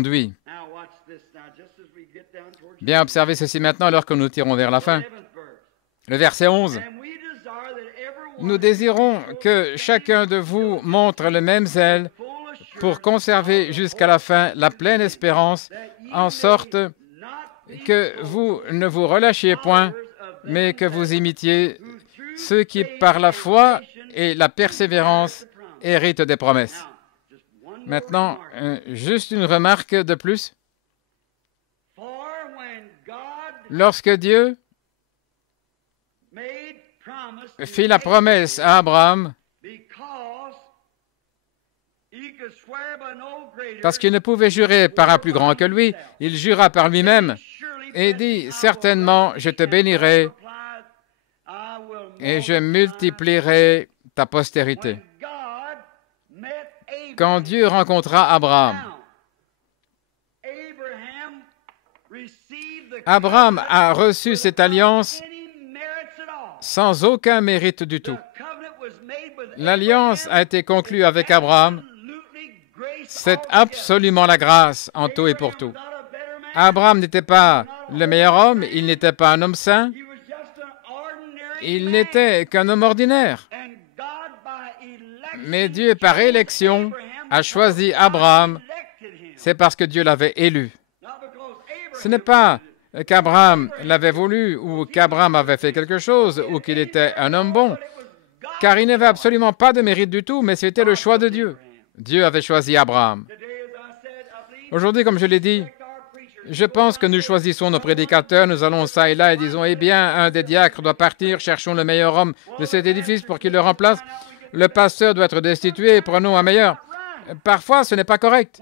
conduit. Bien observez ceci maintenant alors que nous tirons vers la fin. Le verset 11. Nous désirons que chacun de vous montre le même zèle pour conserver jusqu'à la fin la pleine espérance, en sorte que vous ne vous relâchiez point, mais que vous imitiez ceux qui, par la foi et la persévérance, héritent des promesses. Maintenant, juste une remarque de plus. Lorsque Dieu fit la promesse à Abraham, parce qu'il ne pouvait jurer par un plus grand que lui, il jura par lui-même et dit, « Certainement, je te bénirai et je multiplierai ta postérité. » Quand Dieu rencontra Abraham, Abraham a reçu cette alliance sans aucun mérite du tout. L'alliance a été conclue avec Abraham. C'est absolument la grâce en tout et pour tout. Abraham n'était pas le meilleur homme, il n'était pas un homme saint, il n'était qu'un homme ordinaire. Mais Dieu, par élection, a choisi Abraham. C'est parce que Dieu l'avait élu. Ce n'est pas qu'Abraham l'avait voulu ou qu'Abraham avait fait quelque chose ou qu'il était un homme bon, car il n'avait absolument pas de mérite du tout, mais c'était le choix de Dieu. Dieu avait choisi Abraham. Aujourd'hui, comme je l'ai dit, je pense que nous choisissons nos prédicateurs, nous allons ça et là et disons, eh bien, un des diacres doit partir, cherchons le meilleur homme de cet édifice pour qu'il le remplace. Le pasteur doit être destitué, prenons un meilleur. Parfois, ce n'est pas correct.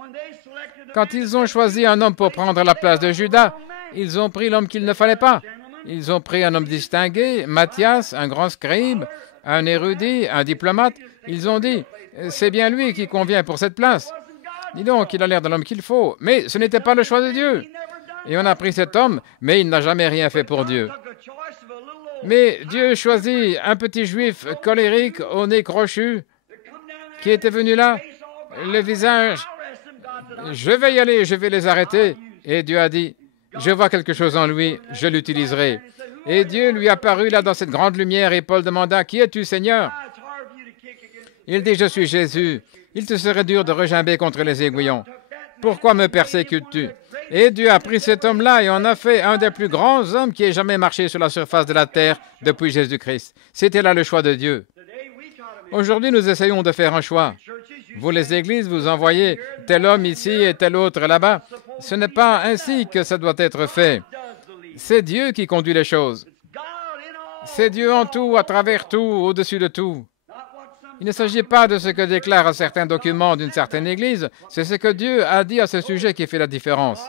Quand ils ont choisi un homme pour prendre la place de Judas, ils ont pris l'homme qu'il ne fallait pas. Ils ont pris un homme distingué, Matthias, un grand scribe, un érudit, un diplomate. Ils ont dit, c'est bien lui qui convient pour cette place. Dis donc, il a l'air de l'homme qu'il faut. Mais ce n'était pas le choix de Dieu. Et on a pris cet homme, mais il n'a jamais rien fait pour Dieu. Mais Dieu choisit un petit juif colérique, au nez crochu, qui était venu là, le visage, je vais y aller, je vais les arrêter. Et Dieu a dit, je vois quelque chose en lui, je l'utiliserai. Et Dieu lui apparut là dans cette grande lumière et Paul demanda, qui es-tu, Seigneur? Il dit, je suis Jésus. Il te serait dur de regimber contre les aiguillons. Pourquoi me persécutes-tu? Et Dieu a pris cet homme-là et en a fait un des plus grands hommes qui ait jamais marché sur la surface de la terre depuis Jésus-Christ. C'était là le choix de Dieu. Aujourd'hui, nous essayons de faire un choix. Vous, les églises, vous envoyez tel homme ici et tel autre là-bas. Ce n'est pas ainsi que ça doit être fait. C'est Dieu qui conduit les choses. C'est Dieu en tout, à travers tout, au-dessus de tout. Il ne s'agit pas de ce que déclarent certains documents d'une certaine Église, c'est ce que Dieu a dit à ce sujet qui fait la différence.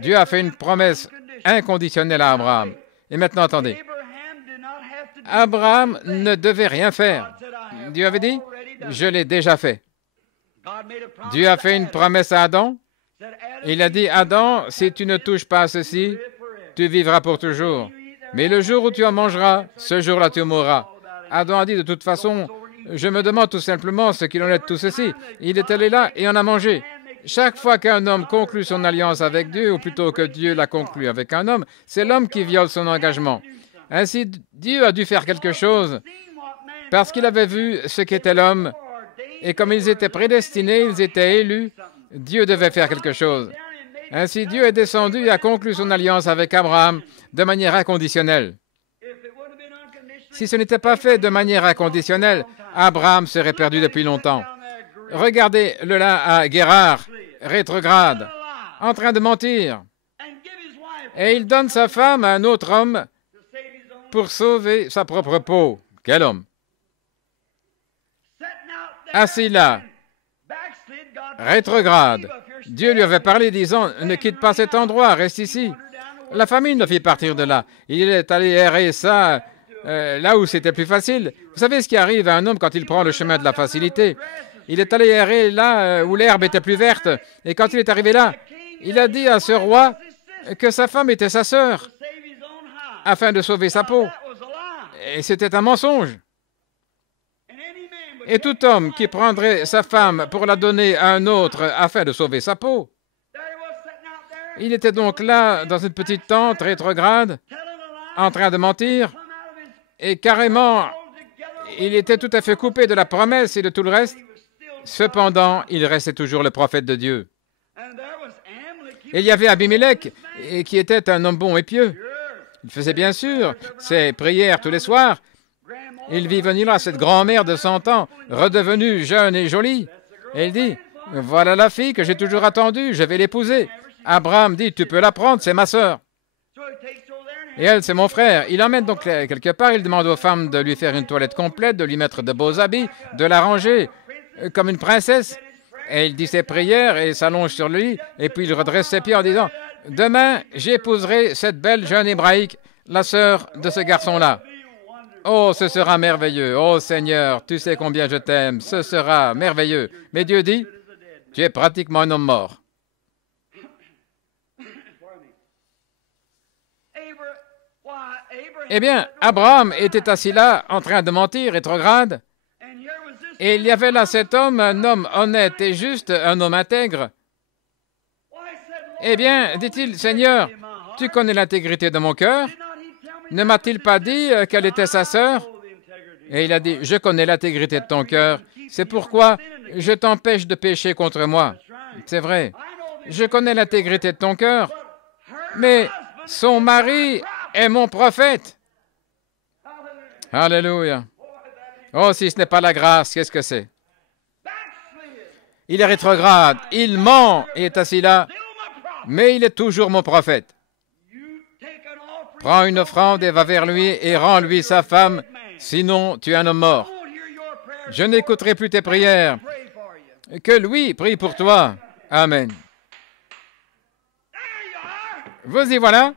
Dieu a fait une promesse inconditionnelle à Abraham. Et maintenant, attendez. Abraham ne devait rien faire. Dieu avait dit, je l'ai déjà fait. Dieu a fait une promesse à Adam. Il a dit, Adam, si tu ne touches pas à ceci, tu vivras pour toujours. Mais le jour où tu en mangeras, ce jour-là tu mourras. Adam a dit, de toute façon, je me demande tout simplement ce qu'il en est de tout ceci. Il est allé là et en a mangé. Chaque fois qu'un homme conclut son alliance avec Dieu, ou plutôt que Dieu la conclut avec un homme, c'est l'homme qui viole son engagement. Ainsi, Dieu a dû faire quelque chose parce qu'il avait vu ce qu'était l'homme. Et comme ils étaient prédestinés, ils étaient élus, Dieu devait faire quelque chose. Ainsi, Dieu est descendu et a conclu son alliance avec Abraham de manière inconditionnelle. Si ce n'était pas fait de manière inconditionnelle, Abraham serait perdu depuis longtemps. Regardez-le là à Guérard, rétrograde, en train de mentir. Et il donne sa femme à un autre homme pour sauver sa propre peau. Quel homme! Assis là, rétrograde. Dieu lui avait parlé disant, ne quitte pas cet endroit, reste ici. La famille le fit partir de là. Il est allé errer ça là où c'était plus facile. Vous savez ce qui arrive à un homme quand il prend le chemin de la facilité? Il est allé errer là où l'herbe était plus verte. Et quand il est arrivé là, il a dit à ce roi que sa femme était sa sœur, afin de sauver sa peau. Et c'était un mensonge. Et tout homme qui prendrait sa femme pour la donner à un autre afin de sauver sa peau Il était donc là, dans une petite tente rétrograde, en train de mentir, et carrément, il était tout à fait coupé de la promesse et de tout le reste. Cependant, il restait toujours le prophète de Dieu. Et il y avait Abimelech, qui était un homme bon et pieux. Il faisait bien sûr ses prières tous les soirs. Il vit venir là cette grand-mère de 100 ans, redevenue jeune et jolie. Et il dit, « Voilà la fille que j'ai toujours attendue, je vais l'épouser. » Abraham dit, « Tu peux la prendre, c'est ma sœur. » Et elle, c'est mon frère. Il l'emmène donc quelque part, il demande aux femmes de lui faire une toilette complète, de lui mettre de beaux habits, de l'arranger comme une princesse. Et il dit ses prières et s'allonge sur le lit, et puis il redresse ses pieds en disant, « Demain, j'épouserai cette belle jeune hébraïque, la sœur de ce garçon-là. Oh, ce sera merveilleux. Oh Seigneur, tu sais combien je t'aime. Ce sera merveilleux. » Mais Dieu dit, « Tu es pratiquement un homme mort. » Eh bien, Abraham était assis là, en train de mentir, rétrograde, et il y avait là cet homme, un homme honnête et juste, un homme intègre. Eh bien, dit-il, « Seigneur, tu connais l'intégrité de mon cœur. Ne m'a-t-il pas dit qu'elle était sa sœur? » Et il a dit, « Je connais l'intégrité de ton cœur. C'est pourquoi je t'empêche de pécher contre moi. » C'est vrai. Je connais l'intégrité de ton cœur, mais son mari est mon prophète. Alléluia. Oh, si ce n'est pas la grâce, qu'est-ce que c'est? Il est rétrograde, il ment et est assis là, mais il est toujours mon prophète. Prends une offrande et va vers lui et rends-lui sa femme, sinon tu es un homme mort. Je n'écouterai plus tes prières. Que lui prie pour toi. Amen. Vous y voilà.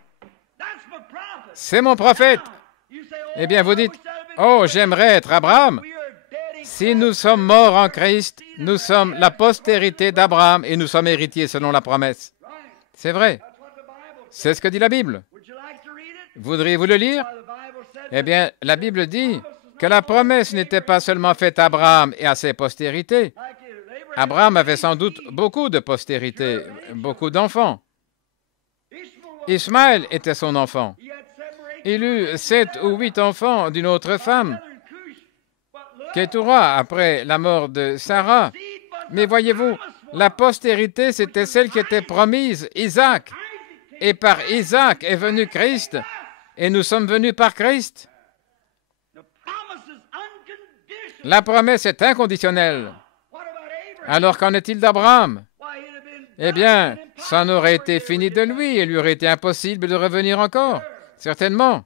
C'est mon prophète. Eh bien, vous dites, « Oh, j'aimerais être Abraham. » Si nous sommes morts en Christ, nous sommes la postérité d'Abraham et nous sommes héritiers selon la promesse. C'est vrai. C'est ce que dit la Bible. Voudriez-vous le lire? Eh bien, la Bible dit que la promesse n'était pas seulement faite à Abraham et à ses postérités. Abraham avait sans doute beaucoup de postérités, beaucoup d'enfants. Ismaël était son enfant. Il eut 7 ou 8 enfants d'une autre femme, Kétura, après la mort de Sarah. Mais voyez-vous, la postérité, c'était celle qui était promise, Isaac. Et par Isaac est venu Christ, et nous sommes venus par Christ. La promesse est inconditionnelle. Alors qu'en est-il d'Abraham? Eh bien, ça n'aurait été fini de lui, il lui aurait été impossible de revenir encore. Certainement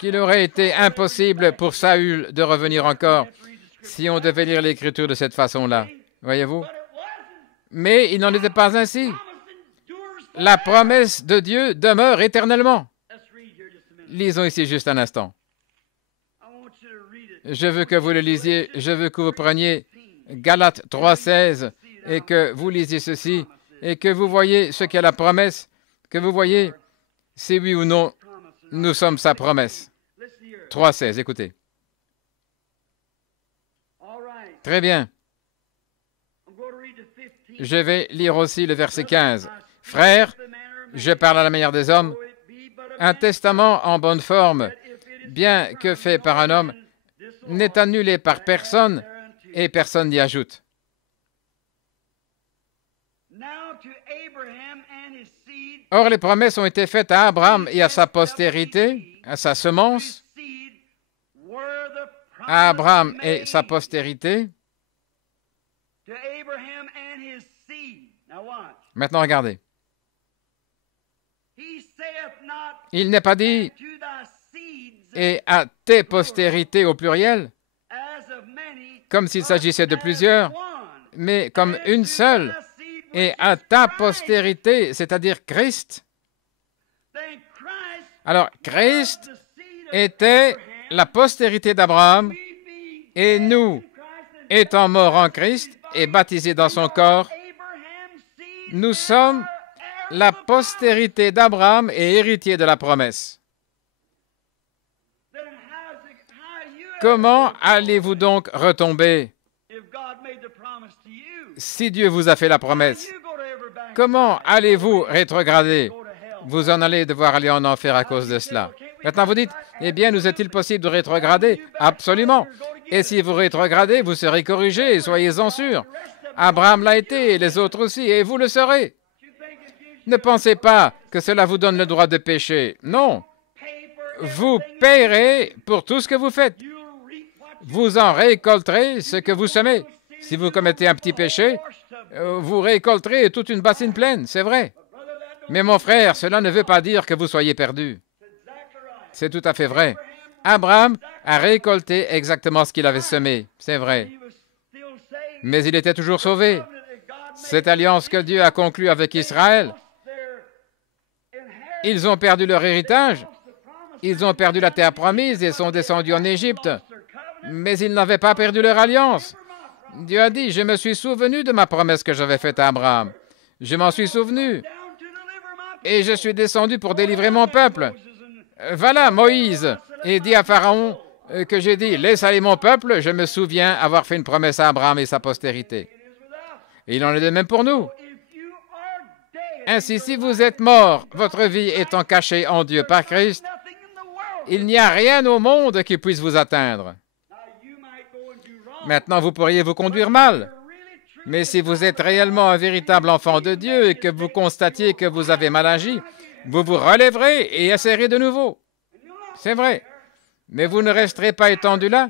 qu'il aurait été impossible pour Saül de revenir encore si on devait lire l'Écriture de cette façon-là. Voyez-vous? Mais il n'en était pas ainsi. La promesse de Dieu demeure éternellement. Lisons ici juste un instant. Je veux que vous le lisiez, je veux que vous preniez Galates 3,16 et que vous lisiez ceci et que vous voyez ce qu'est la promesse, que vous voyez si oui ou non nous sommes sa promesse. 3,16, écoutez. Très bien. Je vais lire aussi le verset 15. « Frères, je parle à la manière des hommes, un testament en bonne forme, bien que fait par un homme, n'est annulé par personne et personne n'y ajoute. » Or, les promesses ont été faites à Abraham et à sa postérité, à sa semence, à Abraham et sa postérité. Maintenant, regardez. Il n'est pas dit « et à tes postérités au pluriel », comme s'il s'agissait de plusieurs, mais comme une seule, et à ta postérité, c'est-à-dire Christ. Alors, Christ était la postérité d'Abraham, et nous, étant morts en Christ et baptisés dans son corps, nous sommes la postérité d'Abraham et héritiers de la promesse. Comment allez-vous donc retomber si Dieu vous a fait la promesse? comment allez-vous rétrograder? Vous en allez devoir aller en enfer à cause de cela. Maintenant, vous dites, eh bien, nous est-il possible de rétrograder? Absolument. Et si vous rétrogradez, vous serez corrigé, soyez-en sûrs. Abraham l'a été, et les autres aussi, et vous le serez. Ne pensez pas que cela vous donne le droit de pécher. Non. Vous payerez pour tout ce que vous faites. Vous en récolterez ce que vous semez. Si vous commettez un petit péché, vous récolterez toute une bassine pleine, c'est vrai. Mais mon frère, cela ne veut pas dire que vous soyez perdu. C'est tout à fait vrai. Abraham a récolté exactement ce qu'il avait semé, c'est vrai. Mais il était toujours sauvé. Cette alliance que Dieu a conclue avec Israël, ils ont perdu leur héritage, ils ont perdu la terre promise et sont descendus en Égypte, mais ils n'avaient pas perdu leur alliance. Dieu a dit, je me suis souvenu de ma promesse que j'avais faite à Abraham. Je m'en suis souvenu. Et je suis descendu pour délivrer mon peuple. Voilà Moïse, et dit à Pharaon que j'ai dit, laisse aller mon peuple, je me souviens avoir fait une promesse à Abraham et sa postérité. Et il en est de même pour nous. Ainsi, si vous êtes mort, votre vie étant cachée en Dieu par Christ, il n'y a rien au monde qui puisse vous atteindre. Maintenant, vous pourriez vous conduire mal. Mais si vous êtes réellement un véritable enfant de Dieu et que vous constatiez que vous avez mal agi, vous vous relèverez et essayerez de nouveau. C'est vrai. Mais vous ne resterez pas étendu là.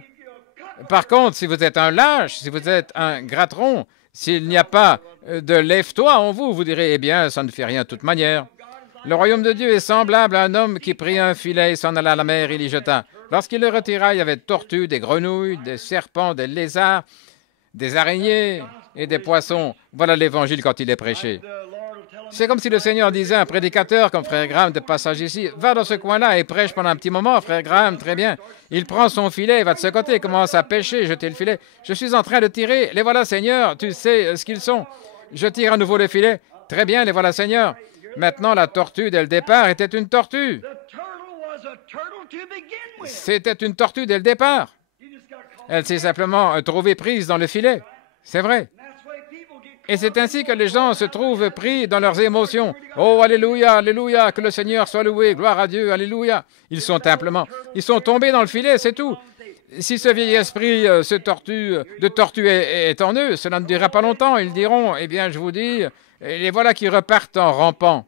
Par contre, si vous êtes un lâche, si vous êtes un gratteron, s'il n'y a pas de lève-toi en vous, vous direz, eh bien, ça ne fait rien de toute manière. Le royaume de Dieu est semblable à un homme qui prit un filet et s'en alla à la mer et l'y jeta. Lorsqu'il le retira, il y avait des tortues, des grenouilles, des serpents, des lézards, des araignées et des poissons. Voilà l'Évangile quand il est prêché. C'est comme si le Seigneur disait à un prédicateur comme Frère Graham de passage ici, va dans ce coin-là et prêche pendant un petit moment, Frère Graham, très bien. Il prend son filet, va de ce côté, commence à pêcher, jeter le filet. Je suis en train de tirer, les voilà Seigneur, tu sais ce qu'ils sont. Je tire à nouveau le filet, très bien, les voilà Seigneur. Maintenant, la tortue, dès le départ, était une tortue. C'était une tortue dès le départ. Elle s'est simplement trouvée prise dans le filet. C'est vrai. Et c'est ainsi que les gens se trouvent pris dans leurs émotions. Oh, alléluia, alléluia, que le Seigneur soit loué, gloire à Dieu, alléluia. Ils sont tombés dans le filet, c'est tout. Si ce vieil esprit de tortue est en eux, cela ne durera pas longtemps. Ils diront, eh bien, je vous dis, les voilà qui repartent en rampant.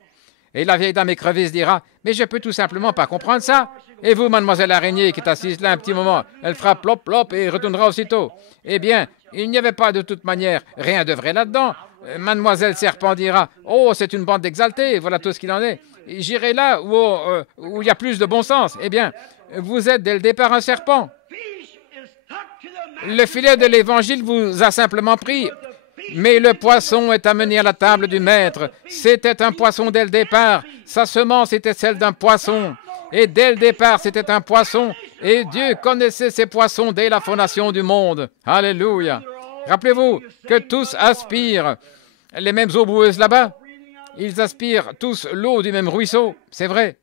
Et la vieille dame écrevisse dira, mais je peux tout simplement pas comprendre ça. Et vous, mademoiselle araignée, qui est assise là un petit moment, elle fera plop, plop et retournera aussitôt. Eh bien, il n'y avait pas de toute manière rien de vrai là-dedans. Mademoiselle Serpent dira, oh, c'est une bande d'exaltés, voilà tout ce qu'il en est. J'irai là où il y a plus de bon sens. Eh bien, vous êtes dès le départ un serpent. Le filet de l'Évangile vous a simplement pris. Mais le poisson est amené à la table du maître. C'était un poisson dès le départ. Sa semence était celle d'un poisson. Et dès le départ, c'était un poisson. Et Dieu connaissait ces poissons dès la fondation du monde. Alléluia. Rappelez-vous que tous aspirent les mêmes eaux boueuses là-bas. Ils aspirent tous l'eau du même ruisseau. C'est vrai.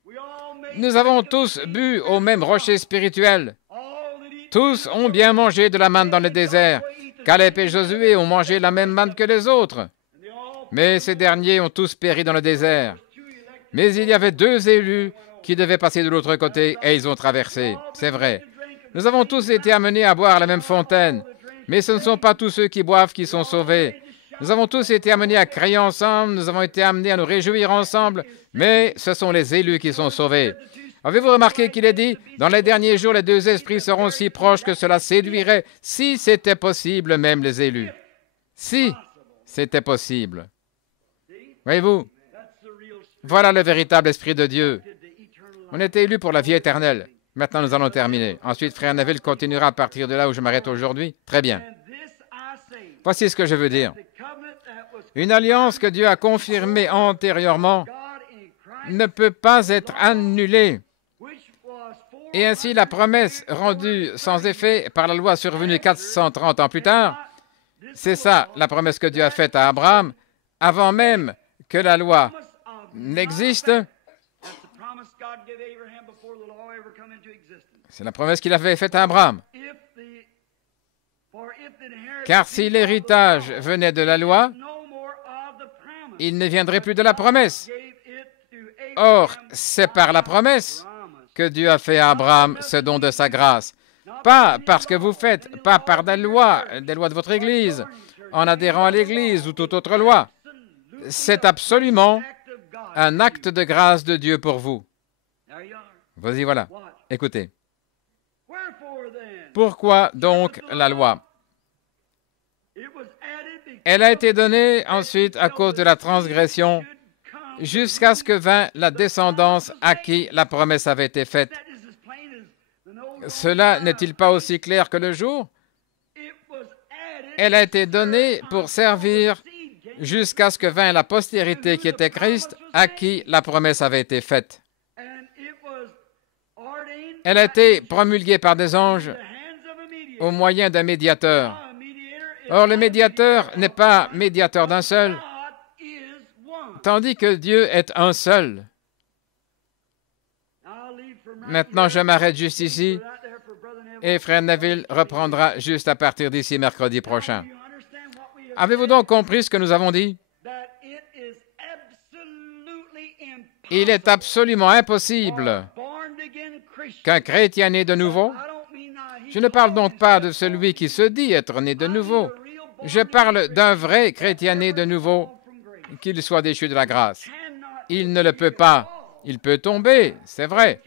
Nous avons tous bu au même rocher spirituel. Tous ont bien mangé de la manne dans le désert. Caleb et Josué ont mangé la même manne que les autres. Mais ces derniers ont tous péri dans le désert. Mais il y avait 2 élus qui devaient passer de l'autre côté et ils ont traversé. C'est vrai. Nous avons tous été amenés à boire la même fontaine. Mais ce ne sont pas tous ceux qui boivent qui sont sauvés. Nous avons tous été amenés à crier ensemble, nous avons été amenés à nous réjouir ensemble, mais ce sont les élus qui sont sauvés. Avez-vous remarqué qu'il est dit, dans les derniers jours, les 2 esprits seront si proches que cela séduirait, si c'était possible, même les élus. Si c'était possible. Voyez-vous, voilà le véritable esprit de Dieu. On était élus pour la vie éternelle. Maintenant, nous allons terminer. Ensuite, Frère Neville continuera à partir de là où je m'arrête aujourd'hui. Très bien. Voici ce que je veux dire. Une alliance que Dieu a confirmée antérieurement ne peut pas être annulée. Et ainsi, la promesse rendue sans effet par la loi survenue 430 ans plus tard, c'est ça la promesse que Dieu a faite à Abraham avant même que la loi n'existe. C'est la promesse qu'il avait faite à Abraham. Car si l'héritage venait de la loi, il ne viendrait plus de la promesse. Or, c'est par la promesse que Dieu a fait à Abraham ce don de sa grâce. Pas parce que vous faites, pas par des lois de votre Église, en adhérant à l'Église ou toute autre loi. C'est absolument un acte de grâce de Dieu pour vous. Vas-y, voilà. Écoutez. Pourquoi donc la loi? Elle a été donnée ensuite à cause de la transgression jusqu'à ce que vint la descendance à qui la promesse avait été faite. Cela n'est-il pas aussi clair que le jour? Elle a été donnée pour servir jusqu'à ce que vint la postérité qui était Christ, à qui la promesse avait été faite. Elle a été promulguée par des anges au moyen d'un médiateur. Or, le médiateur n'est pas médiateur d'un seul, tandis que Dieu est un seul. Maintenant, je m'arrête juste ici et Frère Neville reprendra juste à partir d'ici mercredi prochain. Avez-vous donc compris ce que nous avons dit? Il est absolument impossible qu'un chrétien né de nouveau, je ne parle donc pas de celui qui se dit être né de nouveau, je parle d'un vrai chrétien né de nouveau, qu'il soit déchu de la grâce. Il ne le peut pas. Il peut tomber, c'est vrai,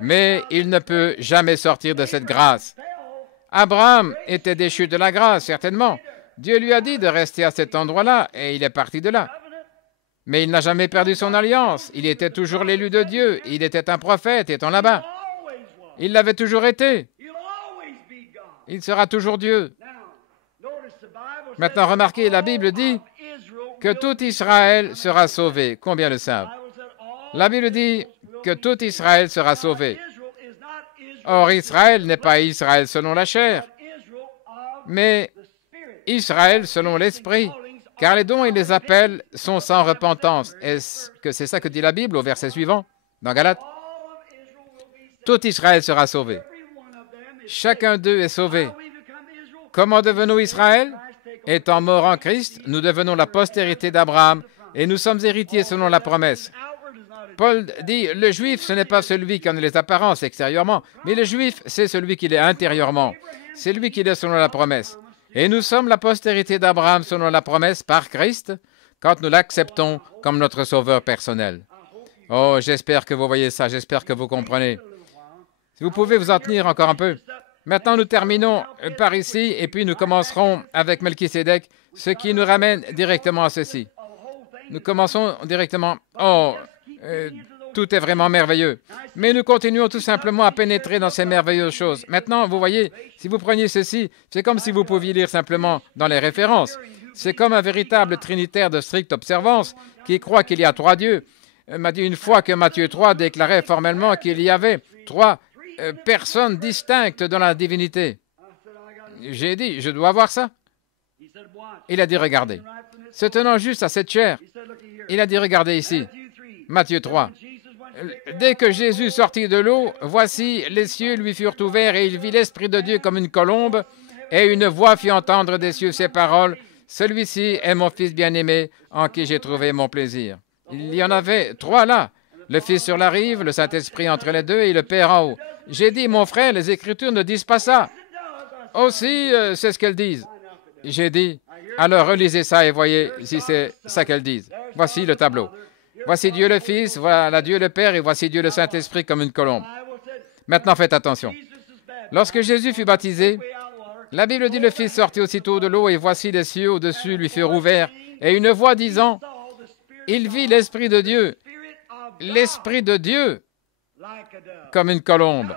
mais il ne peut jamais sortir de cette grâce. Abraham était déchu de la grâce, certainement. Dieu lui a dit de rester à cet endroit-là, et il est parti de là. Mais il n'a jamais perdu son alliance. Il était toujours l'élu de Dieu. Il était un prophète étant là-bas. Il l'avait toujours été. Il sera toujours Dieu. Maintenant, remarquez, la Bible dit que tout Israël sera sauvé. Combien le savent? La Bible dit que tout Israël sera sauvé. Or, Israël n'est pas Israël selon la chair, mais Israël selon l'Esprit, car les dons et les appels sont sans repentance. Est-ce que c'est ça que dit la Bible au verset suivant, dans Galates? Tout Israël sera sauvé. Chacun d'eux est sauvé. Comment devenons Israël? Étant morts en Christ, nous devenons la postérité d'Abraham et nous sommes héritiers selon la promesse. Paul dit, le juif, ce n'est pas celui qui en a les apparences extérieurement, mais le juif, c'est celui qui l'est intérieurement. C'est lui qui l'est selon la promesse. Et nous sommes la postérité d'Abraham selon la promesse par Christ quand nous l'acceptons comme notre sauveur personnel. Oh, j'espère que vous voyez ça, j'espère que vous comprenez. Si vous pouvez vous en tenir encore un peu. Maintenant, nous terminons par ici et puis nous commencerons avec Melchisédek, ce qui nous ramène directement à ceci. Nous commençons directement. Oh, tout est vraiment merveilleux. Mais nous continuons tout simplement à pénétrer dans ces merveilleuses choses. Maintenant, vous voyez, si vous preniez ceci, c'est comme si vous pouviez lire simplement dans les références. C'est comme un véritable trinitaire de stricte observance qui croit qu'il y a trois dieux. M'a dit une fois que Matthieu 3 déclarait formellement qu'il y avait trois personnes distinctes dans la divinité. J'ai dit, je dois voir ça. Il a dit, regardez. Se tenant juste à cette chair, il a dit, regardez ici. Matthieu 3. Dès que Jésus sortit de l'eau, voici, les cieux lui furent ouverts et il vit l'Esprit de Dieu comme une colombe, et une voix fit entendre des cieux ces paroles, « Celui-ci est mon Fils bien-aimé, en qui j'ai trouvé mon plaisir. » Il y en avait trois là, le Fils sur la rive, le Saint-Esprit entre les deux et le Père en haut. J'ai dit, mon frère, les Écritures ne disent pas ça. Aussi, c'est ce qu'elles disent. J'ai dit, alors relisez ça et voyez si c'est ça qu'elles disent. Voici le tableau. Voici Dieu le Fils, voilà Dieu le Père et voici Dieu le Saint-Esprit comme une colombe. Maintenant, faites attention. Lorsque Jésus fut baptisé, la Bible dit le Fils sortit aussitôt de l'eau et voici les cieux au-dessus lui furent ouverts et une voix disant, il vit l'Esprit de Dieu comme une colombe.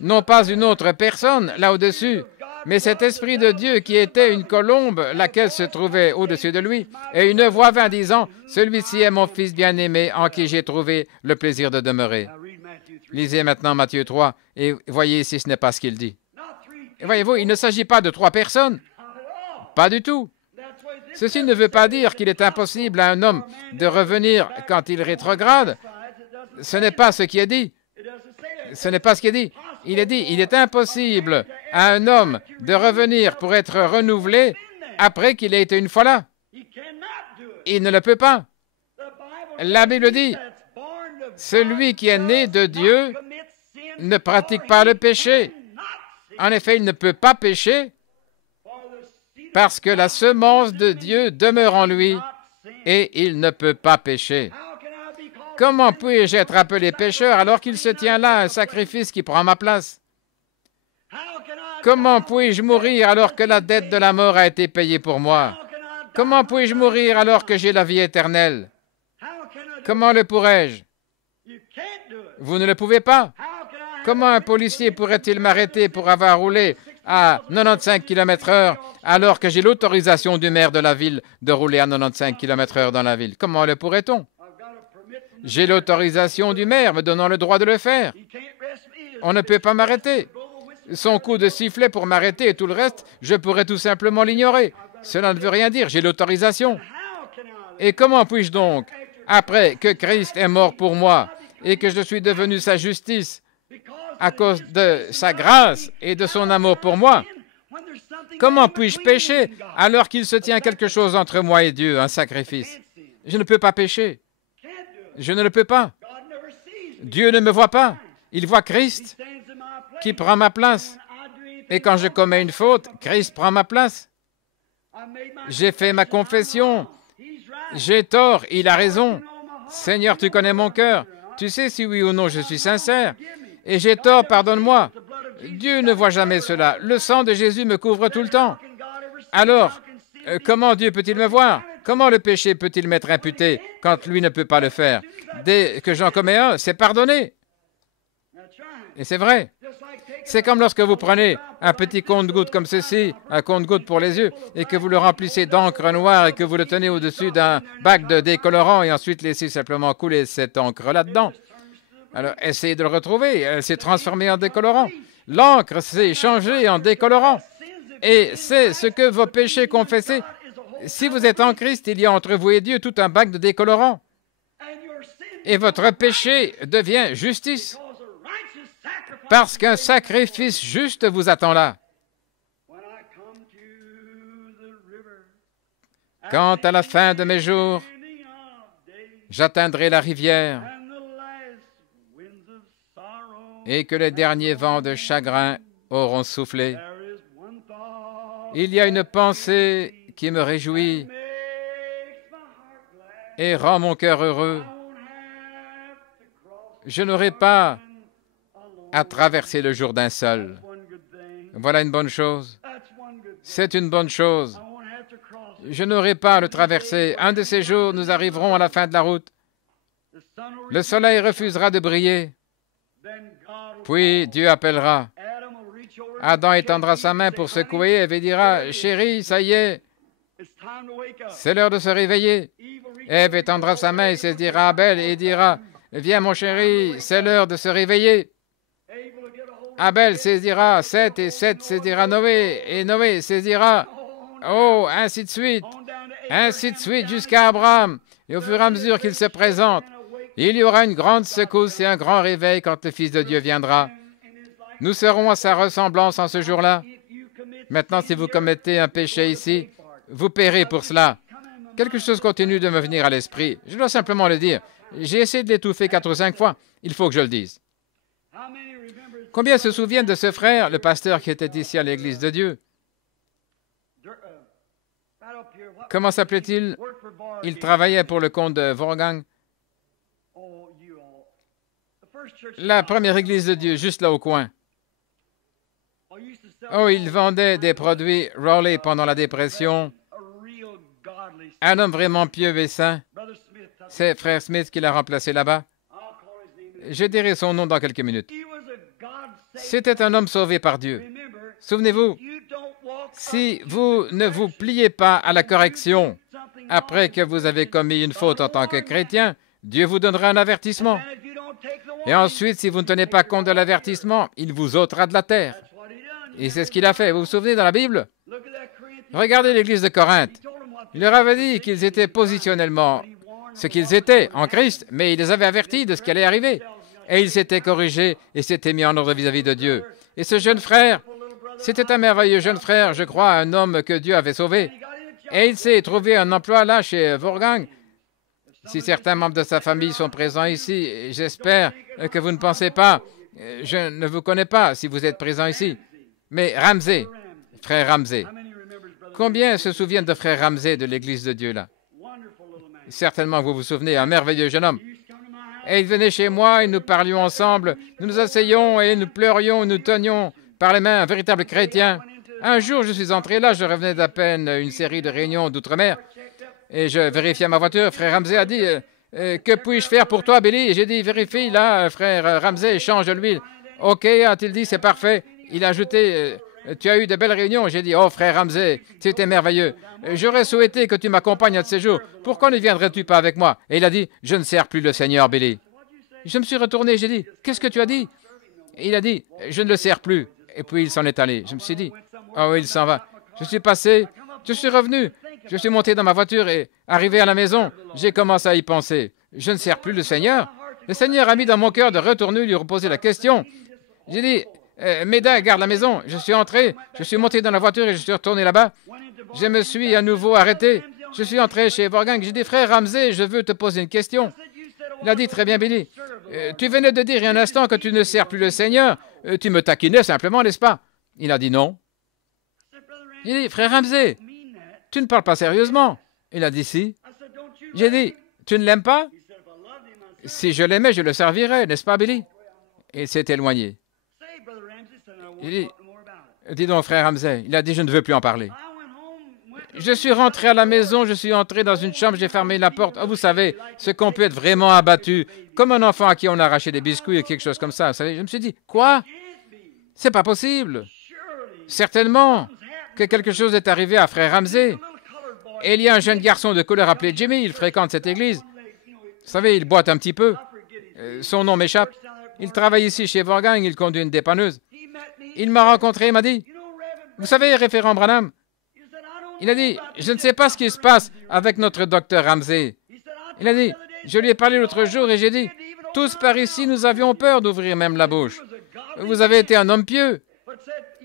Non pas une autre personne là au-dessus, mais cet Esprit de Dieu qui était une colombe, laquelle se trouvait au-dessus de lui, et une voix vint disant, « Celui-ci est mon Fils bien-aimé, en qui j'ai trouvé le plaisir de demeurer. » Lisez maintenant Matthieu 3, et voyez si ce n'est pas ce qu'il dit. Et voyez-vous, il ne s'agit pas de trois personnes. Pas du tout. Ceci ne veut pas dire qu'il est impossible à un homme de revenir quand il rétrograde. Ce n'est pas ce qui est dit. Ce n'est pas ce qui est dit. Il est dit, il est impossible à un homme de revenir pour être renouvelé après qu'il ait été une fois là. il ne le peut pas. La Bible dit, celui qui est né de Dieu ne pratique pas le péché. En effet, il ne peut pas pécher parce que la semence de Dieu demeure en lui et il ne peut pas pécher. Comment puis-je être appelé pécheur alors qu'il se tient là, un sacrifice qui prend ma place? Comment puis-je mourir alors que la dette de la mort a été payée pour moi? Comment puis-je mourir alors que j'ai la vie éternelle? Comment le pourrais-je? Vous ne le pouvez pas. Comment un policier pourrait-il m'arrêter pour avoir roulé à 95 km/h alors que j'ai l'autorisation du maire de la ville de rouler à 95 km/h dans la ville? Comment le pourrait-on? J'ai l'autorisation du maire me donnant le droit de le faire. On ne peut pas m'arrêter. Son coup de sifflet pour m'arrêter et tout le reste, je pourrais tout simplement l'ignorer. Cela ne veut rien dire, j'ai l'autorisation. Et comment puis-je donc, après que Christ est mort pour moi et que je suis devenu sa justice, à cause de sa grâce et de son amour pour moi, comment puis-je pécher alors qu'il se tient quelque chose entre moi et Dieu, un sacrifice? Je ne peux pas pécher. Je ne le peux pas. Dieu ne me voit pas. Il voit Christ qui prend ma place. Et quand je commets une faute, Christ prend ma place. J'ai fait ma confession. J'ai tort, il a raison. Seigneur, tu connais mon cœur. Tu sais si oui ou non je suis sincère. Et j'ai tort, pardonne-moi. Dieu ne voit jamais cela. Le sang de Jésus me couvre tout le temps. Alors, comment Dieu peut-il me voir? Comment le péché peut-il m'être imputé quand lui ne peut pas le faire? Dès que j'en commets un, c'est pardonné. Et c'est vrai. C'est comme lorsque vous prenez un petit compte-gouttes comme ceci, un compte-gouttes pour les yeux, et que vous le remplissez d'encre noire et que vous le tenez au-dessus d'un bac de décolorant et ensuite laissez simplement couler cette encre là-dedans. Alors, essayez de le retrouver. Elle s'est transformée en décolorant. L'encre s'est changée en décolorant. Et c'est ce que vos péchés confessés. Si vous êtes en Christ, il y a entre vous et Dieu tout un bac de décolorant. Et votre péché devient justice. Parce qu'un sacrifice juste vous attend là. Quand à la fin de mes jours, j'atteindrai la rivière et que les derniers vents de chagrin auront soufflé, il y a une pensée qui me réjouit et rend mon cœur heureux. Je n'aurai pas à traverser le Jourdain seul. Voilà une bonne chose. C'est une bonne chose. Je n'aurai pas à le traverser. Un de ces jours, nous arriverons à la fin de la route. Le soleil refusera de briller. Puis Dieu appellera. Adam étendra sa main pour secouer et dira, « Chérie, ça y est, c'est l'heure de se réveiller. » Ève étendra sa main et saisira Abel et dira, « Viens mon chéri, c'est l'heure de se réveiller. » Abel saisira Seth et Seth saisira Noé et Noé saisira, oh, ainsi de suite jusqu'à Abraham. Et au fur et à mesure qu'il se présente, il y aura une grande secousse et un grand réveil quand le Fils de Dieu viendra. Nous serons à sa ressemblance en ce jour-là. Maintenant, si vous commettez un péché ici, vous paierez pour cela. Quelque chose continue de me venir à l'esprit. Je dois simplement le dire. J'ai essayé de l'étouffer 4 ou 5 fois. Il faut que je le dise. Combien se souviennent de ce frère, le pasteur qui était ici à l'Église de Dieu? Comment s'appelait-il? Il travaillait pour le compte de Vorgang. La première Église de Dieu, juste là au coin. Oh, il vendait des produits Rowley pendant la dépression. Un homme vraiment pieux et saint. C'est Frère Smith qui l'a remplacé là-bas. Je dirai son nom dans quelques minutes. C'était un homme sauvé par Dieu. Souvenez-vous, si vous ne vous pliez pas à la correction après que vous avez commis une faute en tant que chrétien, Dieu vous donnera un avertissement. Et ensuite, si vous ne tenez pas compte de l'avertissement, il vous ôtera de la terre. Et c'est ce qu'il a fait. Vous vous souvenez dans la Bible? Regardez l'Église de Corinthe. Il leur avait dit qu'ils étaient positionnellement ce qu'ils étaient en Christ, mais il les avait avertis de ce qui allait arriver. Et il s'était corrigé et s'était mis en ordre vis-à-vis de Dieu. Et ce jeune frère, c'était un merveilleux jeune frère, je crois, un homme que Dieu avait sauvé. Et il s'est trouvé un emploi là chez Wolfgang. Si certains membres de sa famille sont présents ici, j'espère que vous ne pensez pas, je ne vous connais pas si vous êtes présents ici, mais Ramsey, frère Ramsey. Combien se souviennent de frère Ramsey de l'Église de Dieu là? Certainement vous vous souvenez, un merveilleux jeune homme. Et il venait chez moi et nous parlions ensemble, nous nous asseyions et nous pleurions, nous tenions par les mains un véritable chrétien. Un jour, je suis entré là, je revenais d'à peine une série de réunions d'outre-mer et je vérifiais ma voiture. Frère Ramsey a dit, que puis-je faire pour toi, Billy? Et j'ai dit, vérifie là, frère Ramsey, change l'huile. OK, a-t-il dit, c'est parfait. Il a ajouté, tu as eu de belles réunions. J'ai dit, oh frère Ramsey, c'était merveilleux. J'aurais souhaité que tu m'accompagnes à de ces jours. Pourquoi ne viendrais-tu pas avec moi? Et il a dit, je ne sers plus le Seigneur, Billy. Je me suis retourné, j'ai dit, qu'est-ce que tu as dit? Et il a dit, je ne le sers plus. Et puis il s'en est allé. Je me suis dit, oh oui, il s'en va. Je suis passé, je suis revenu. Je suis monté dans ma voiture et arrivé à la maison, j'ai commencé à y penser. Je ne sers plus le Seigneur. Le Seigneur a mis dans mon cœur de retourner lui reposer la question. J'ai dit, Méda, garde la maison. Je suis entré, je suis monté dans la voiture et je suis retourné là-bas. Je me suis à nouveau arrêté. Je suis entré chez Wolfgang. J'ai dit, frère Ramsey, je veux te poser une question. Il a dit, très bien, Billy. Tu venais de dire il y a un instant que tu ne sers plus le Seigneur. Tu me taquinais simplement, n'est-ce pas? Il a dit non. Il dit, frère Ramsey, tu ne parles pas sérieusement. Il a dit si. J'ai dit, tu ne l'aimes pas? Si je l'aimais, je le servirais, n'est-ce pas, Billy? Et il s'est éloigné. Il dit, dis donc, frère Ramsey. Il a dit, je ne veux plus en parler. Je suis rentré à la maison, je suis entré dans une chambre, j'ai fermé la porte. Oh, vous savez, ce qu'on peut être vraiment abattu, comme un enfant à qui on a arraché des biscuits ou quelque chose comme ça. Vous savez, je me suis dit, quoi? C'est pas possible. Certainement que quelque chose est arrivé à frère Ramsey. Et il y a un jeune garçon de couleur appelé Jimmy, il fréquente cette église. Vous savez, il boite un petit peu. Son nom m'échappe. Il travaille ici chez Wolfgang, il conduit une dépanneuse. Il m'a rencontré, il m'a dit, vous savez, référent Branham, il a dit, je ne sais pas ce qui se passe avec notre docteur Ramsey. Il a dit, je lui ai parlé l'autre jour et j'ai dit, tous par ici, nous avions peur d'ouvrir même la bouche. Vous avez été un homme pieux.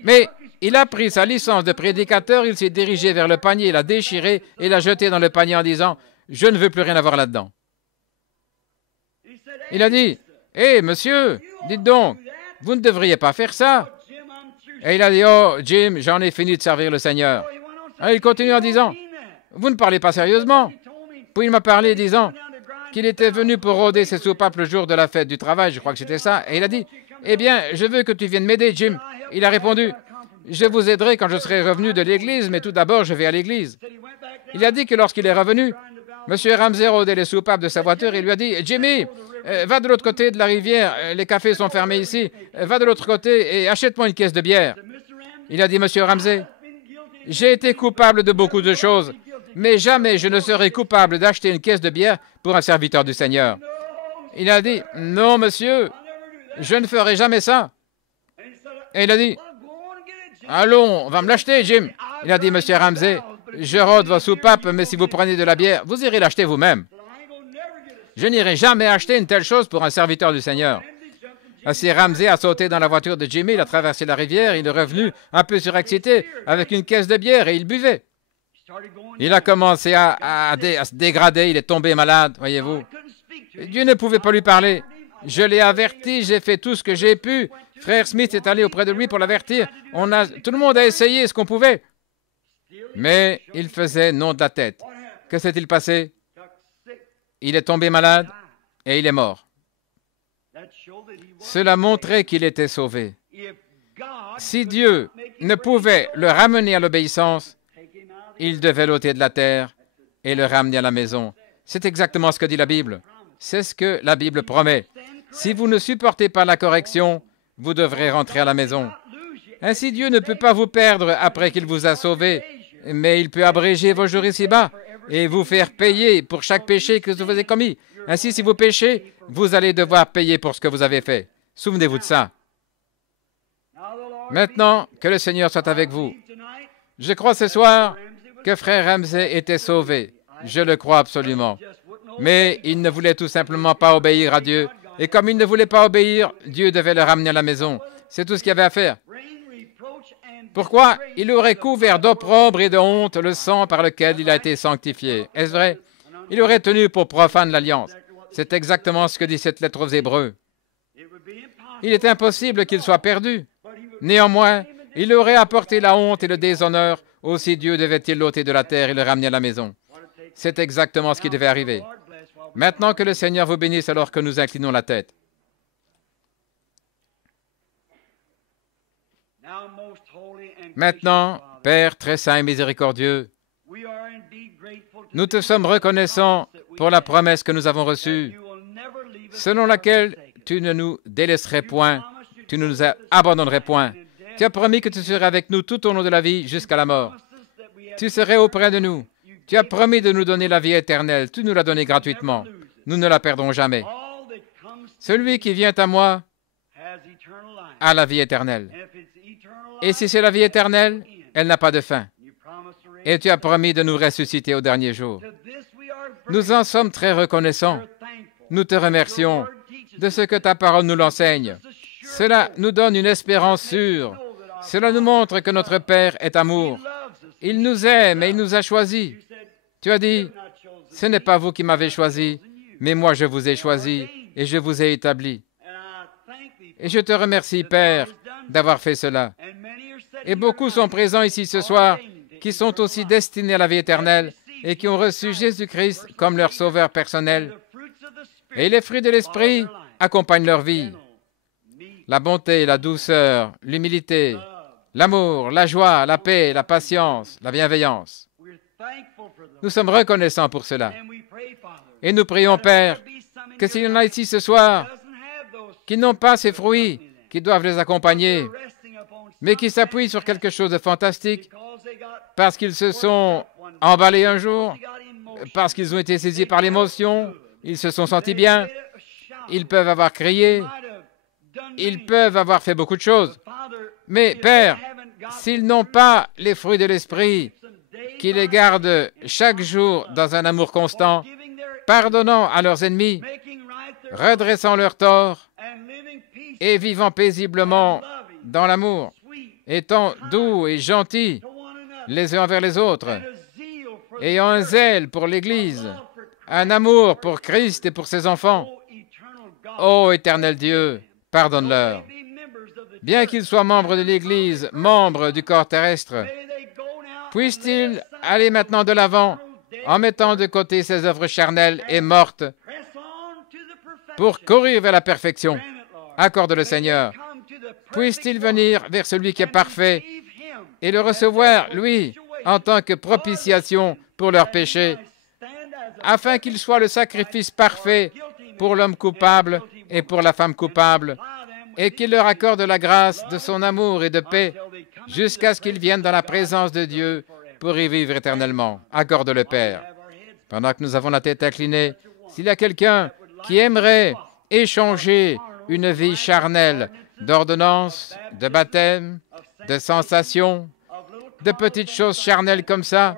Mais il a pris sa licence de prédicateur, il s'est dirigé vers le panier, il l'a déchiré et l'a jeté dans le panier en disant, je ne veux plus rien avoir là-dedans. Il a dit, hé, monsieur, dites donc, vous ne devriez pas faire ça. Et il a dit, oh, Jim, j'en ai fini de servir le Seigneur. Et il continue en disant, vous ne parlez pas sérieusement. Puis il m'a parlé disant qu'il était venu pour rôder ses soupapes le jour de la fête du travail, je crois que c'était ça. Et il a dit, eh bien, je veux que tu viennes m'aider, Jim. Il a répondu, je vous aiderai quand je serai revenu de l'église, mais tout d'abord, je vais à l'église. Il a dit que lorsqu'il est revenu, M. Ramsey rôdait les soupapes de sa voiture et lui a dit, Jimmy, va de l'autre côté de la rivière, les cafés sont fermés ici, va de l'autre côté et achète-moi une caisse de bière. Il a dit, M. Ramsey, j'ai été coupable de beaucoup de choses, mais jamais je ne serai coupable d'acheter une caisse de bière pour un serviteur du Seigneur. Il a dit, non, monsieur, je ne ferai jamais ça. Et il a dit, allons, on va me l'acheter, Jim. Il a dit, monsieur Ramsey, je rôde vos soupapes, mais si vous prenez de la bière, vous irez l'acheter vous-même. Je n'irai jamais acheter une telle chose pour un serviteur du Seigneur. Ainsi, Ramsey a sauté dans la voiture de Jimmy, il a traversé la rivière, il est revenu un peu surexcité avec une caisse de bière et il buvait. Il a commencé à se dégrader, il est tombé malade, voyez-vous. Dieu ne pouvait pas lui parler. Je l'ai averti, j'ai fait tout ce que j'ai pu. Frère Smith est allé auprès de lui pour l'avertir. Tout le monde a essayé ce qu'on pouvait. Mais il faisait non de la tête. Que s'est-il passé? Il est tombé malade et il est mort. Cela montrait qu'il était sauvé. Si Dieu ne pouvait le ramener à l'obéissance, il devait l'ôter de la terre et le ramener à la maison. C'est exactement ce que dit la Bible. C'est ce que la Bible promet. Si vous ne supportez pas la correction, vous devrez rentrer à la maison. Ainsi, Dieu ne peut pas vous perdre après qu'il vous a sauvé, mais il peut abréger vos jours ici-bas et vous faire payer pour chaque péché que vous avez commis. Ainsi, si vous péchez, vous allez devoir payer pour ce que vous avez fait. Souvenez-vous de ça. Maintenant, que le Seigneur soit avec vous. Je crois ce soir que frère Ramsey était sauvé. Je le crois absolument. Mais il ne voulait tout simplement pas obéir à Dieu. Et comme il ne voulait pas obéir, Dieu devait le ramener à la maison. C'est tout ce qu'il y avait à faire. Pourquoi il aurait couvert d'opprobre et de honte le sang par lequel il a été sanctifié? Est-ce vrai? Il aurait tenu pour profane l'alliance. C'est exactement ce que dit cette lettre aux Hébreux. Il est impossible qu'il soit perdu. Néanmoins, il aurait apporté la honte et le déshonneur. Aussi Dieu devait-il l'ôter de la terre et le ramener à la maison. C'est exactement ce qui devait arriver. Maintenant que le Seigneur vous bénisse alors que nous inclinons la tête. Maintenant, Père très saint et miséricordieux, nous te sommes reconnaissants pour la promesse que nous avons reçue, selon laquelle tu ne nous délaisserais point, tu ne nous abandonnerais point. Tu as promis que tu serais avec nous tout au long de la vie jusqu'à la mort. Tu serais auprès de nous. Tu as promis de nous donner la vie éternelle. Tu nous l'as donnée gratuitement. Nous ne la perdrons jamais. Celui qui vient à moi a la vie éternelle. Et si c'est la vie éternelle, elle n'a pas de fin. Et tu as promis de nous ressusciter au dernier jour. Nous en sommes très reconnaissants. Nous te remercions de ce que ta parole nous l'enseigne. Cela nous donne une espérance sûre. Cela nous montre que notre Père est amour. Il nous aime et il nous a choisis. Tu as dit, ce n'est pas vous qui m'avez choisi, mais moi je vous ai choisi et je vous ai établi. Et je te remercie, Père, d'avoir fait cela. Et beaucoup sont présents ici ce soir qui sont aussi destinés à la vie éternelle et qui ont reçu Jésus-Christ comme leur sauveur personnel. Et les fruits de l'Esprit accompagnent leur vie. La bonté, la douceur, l'humilité, l'amour, la joie, la paix, la patience, la bienveillance. Nous sommes reconnaissants pour cela. Et nous prions, Père, que s'il y en a ici ce soir qui n'ont pas ces fruits, qui doivent les accompagner, mais qui s'appuient sur quelque chose de fantastique, parce qu'ils se sont emballés un jour, parce qu'ils ont été saisis par l'émotion, ils se sont sentis bien, ils peuvent avoir crié, ils peuvent avoir fait beaucoup de choses. Mais, Père, s'ils n'ont pas les fruits de l'Esprit, qui les gardent chaque jour dans un amour constant, pardonnant à leurs ennemis, redressant leurs torts et vivant paisiblement dans l'amour, étant doux et gentils les uns envers les autres, ayant un zèle pour l'Église, un amour pour Christ et pour ses enfants. Ô éternel Dieu, pardonne-leur. Bien qu'ils soient membres de l'Église, membres du corps terrestre, puissent-ils aller maintenant de l'avant en mettant de côté ces œuvres charnelles et mortes pour courir vers la perfection. Accorde-le, Seigneur. Puisse-t-il venir vers celui qui est parfait et le recevoir, lui, en tant que propitiation pour leurs péchés, afin qu'il soit le sacrifice parfait pour l'homme coupable et pour la femme coupable, et qu'il leur accorde la grâce de son amour et de paix jusqu'à ce qu'ils viennent dans la présence de Dieu pour y vivre éternellement. Accorde-le, Père. Pendant que nous avons la tête inclinée, s'il y a quelqu'un qui aimerait échanger une vie charnelle d'ordonnance, de baptême, de sensations, de petites choses charnelles comme ça,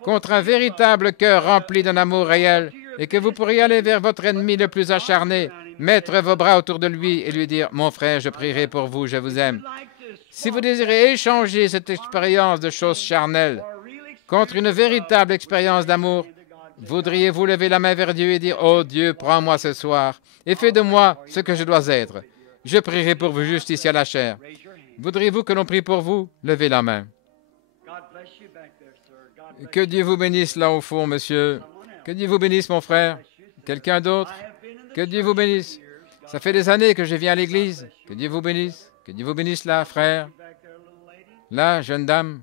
contre un véritable cœur rempli d'un amour réel, et que vous pourriez aller vers votre ennemi le plus acharné, mettre vos bras autour de lui et lui dire « Mon frère, je prierai pour vous, je vous aime ». Si vous désirez échanger cette expérience de choses charnelles contre une véritable expérience d'amour, voudriez-vous lever la main vers Dieu et dire « Oh Dieu, prends-moi ce soir et fais de moi ce que je dois être. Je prierai pour vous juste ici à la chair. » Voudriez-vous que l'on prie pour vous? Levez la main. Que Dieu vous bénisse là au fond, monsieur. Que Dieu vous bénisse, mon frère. Quelqu'un d'autre? Que Dieu vous bénisse. Ça fait des années que je viens à l'église. Que Dieu vous bénisse. Que Dieu vous bénisse là, frère. Là, jeune dame.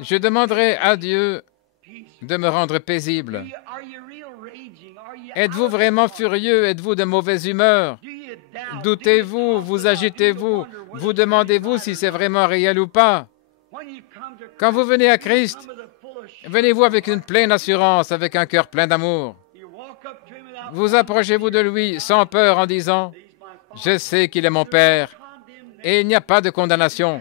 Je demanderai à Dieu de me rendre paisible. Êtes-vous vraiment furieux? Êtes-vous de mauvaise humeur? Doutez-vous? Vous agitez-vous? Vous demandez-vous si c'est vraiment réel ou pas? Quand vous venez à Christ, venez-vous avec une pleine assurance, avec un cœur plein d'amour. Vous approchez-vous de lui sans peur en disant « Je sais qu'il est mon Père et il n'y a pas de condamnation. »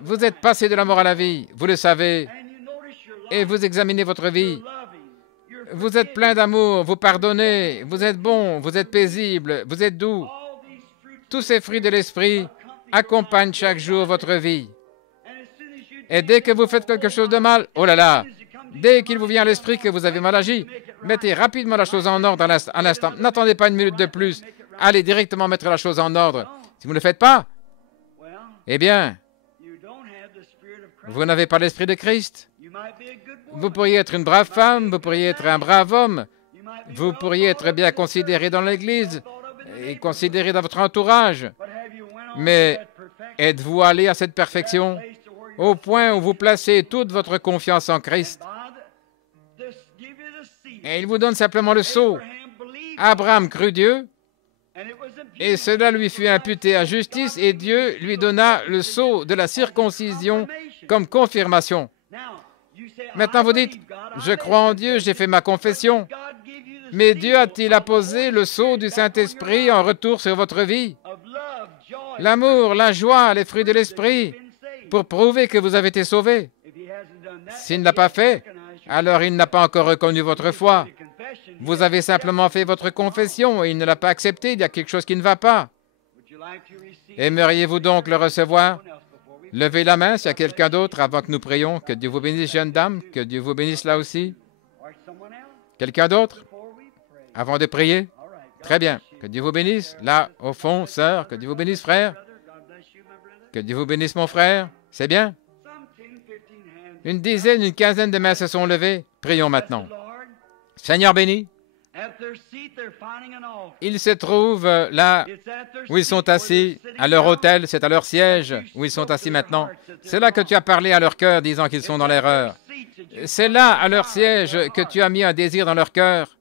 Vous êtes passé de la mort à la vie, vous le savez, et vous examinez votre vie. Vous êtes plein d'amour, vous pardonnez, vous êtes bon, vous êtes paisible, vous êtes doux. Tous ces fruits de l'esprit accompagne chaque jour votre vie. Et dès que vous faites quelque chose de mal, oh là là, dès qu'il vous vient à l'esprit que vous avez mal agi, mettez rapidement la chose en ordre à l'instant. N'attendez pas une minute de plus. Allez directement mettre la chose en ordre. Si vous ne le faites pas, eh bien, vous n'avez pas l'esprit de Christ. Vous pourriez être une brave femme, vous pourriez être un brave homme, vous pourriez être bien considéré dans l'Église et considéré dans votre entourage. Mais êtes-vous allé à cette perfection au point où vous placez toute votre confiance en Christ? Et il vous donne simplement le sceau. Abraham crut Dieu, et cela lui fut imputé à justice, et Dieu lui donna le sceau de la circoncision comme confirmation. Maintenant, vous dites, je crois en Dieu, j'ai fait ma confession, mais Dieu a-t-il apposé le sceau du Saint-Esprit en retour sur votre vie? L'amour, la joie, les fruits de l'Esprit, pour prouver que vous avez été sauvé. S'il ne l'a pas fait, alors il n'a pas encore reconnu votre foi. Vous avez simplement fait votre confession et il ne l'a pas accepté, il y a quelque chose qui ne va pas. Aimeriez-vous donc le recevoir? Levez la main s'il y a quelqu'un d'autre avant que nous prions. Que Dieu vous bénisse, jeune dame, que Dieu vous bénisse là aussi. Quelqu'un d'autre? Avant de prier? Très bien. Que Dieu vous bénisse. Là, au fond, sœur, que Dieu vous bénisse, frère. Que Dieu vous bénisse, mon frère. C'est bien. Une dizaine, une quinzaine de mains se sont levées. Prions maintenant. Seigneur béni, ils se trouvent là où ils sont assis, à leur hôtel, c'est à leur siège où ils sont assis maintenant. C'est là que tu as parlé à leur cœur, disant qu'ils sont dans l'erreur. C'est là, à leur siège, que tu as mis un désir dans leur cœur,